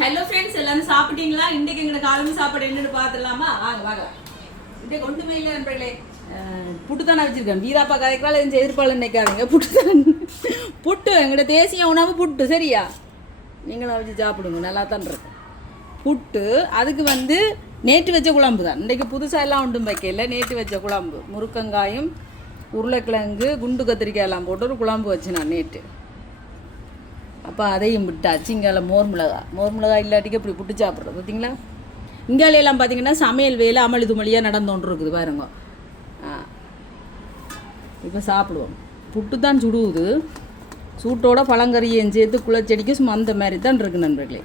Hello friends, எல்லாரும் சாப்பிட்டீங்களா? இன்றைக்கு எங்களோட காலையில் சாப்பாடு என்னன்னு பார்த்துடலாமா? வாங்க வாங்க. இன்றைக்கு ஒன்றுமே இல்லை நண்பர்களே, புட்டு தானே வச்சுருக்கேன். வீராப்பா கதைக்கெல்லாம் எதுவும் எதிர்ப்பாளர் நினைக்காதீங்க. புட்டு தான், புட்டு எங்களோட தேசிய உணவு புட்டு. சரியா? நீங்களும் வச்சு சாப்பிடுங்க, நல்லா தான் இருக்கும் புட்டு. அதுக்கு நேற்று வச்ச குழம்பு தான். இன்றைக்கு புதுசாக எல்லாம் ஒன்றும் வைக்கல. நேற்று வச்ச குழம்பு, முருக்கங்காயும் உருளைக்கிழங்கு குண்டு கத்திரிக்காய் எல்லாம் போட்டு ஒரு குழம்பு வச்சு நான் நேற்று. அப்போ அதையும் விட்டாச்சு. இங்கால மோர் மிளகா இல்லாட்டிக்கு இப்படி புட்டு சாப்பிட்றது பார்த்தீங்களா? இங்காலையெல்லாம் பார்த்தீங்கன்னா சமையல் வேலை அமளி துமளியாக நடந்தோன்று இருக்குது பாருங்க. இப்போ சாப்பிடுவோம். புட்டு தான் சுடுவுது, சூட்டோட பழங்கறியும் சேர்த்து குழச்சடிக்க சும்மா அந்த மாதிரி தான் இருக்குது நண்பர்களே.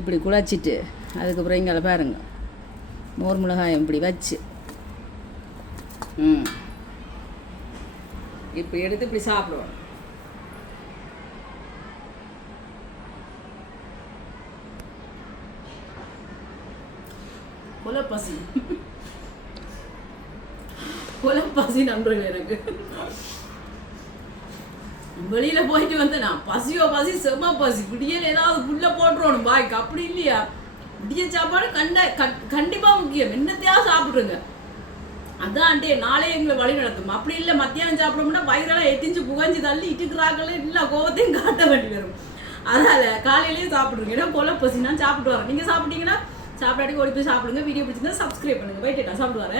இப்படி குழச்சிட்டு அதுக்கப்புறம் இங்கால பாருங்க மோர் மிளகாயம் இப்படி வச்சு இப்படி எடுத்து இப்படி சாப்பிடுவோம். கொலப்பசி நண்பர்கள். எனக்கு வெளியில போயிட்டு வந்தேனா பசியோ பசி, செம பசி. விடியல் ஏதாவது புள்ள போட்டுருவோம் பாய்க்கு. அப்படி இல்லையா, விடிய சாப்பாடு கண்டிப்பா முக்கியம். என்னத்தையாவது சாப்பிடுங்க, அதான் நாளே எங்களை வழி நடத்தும். அப்படி இல்லை மத்தியானம் சாப்பிடணும்னா வயிறெல்லாம் எத்திஞ்சு புகஞ்சு தள்ளி இட்டுக்கிறாங்களே, இல்லை கோவத்தையும் காட்ட வேண்டி வரும். அதனால காலையிலேயே சாப்பிடுங்க. ஏன்னா கொலப்பசி நான் சாப்பிட்டு வரேன். நீங்க சாப்பிட்டீங்கன்னா சாப்பிடாட்டி ஓடி போய் சாப்பிடுங்க. வீடியோ பிடிச்சிருந்தா சப்ஸ்கிரைப் பண்ணுங்க. போயிட்டு சாப்பிட்டு வரேன்.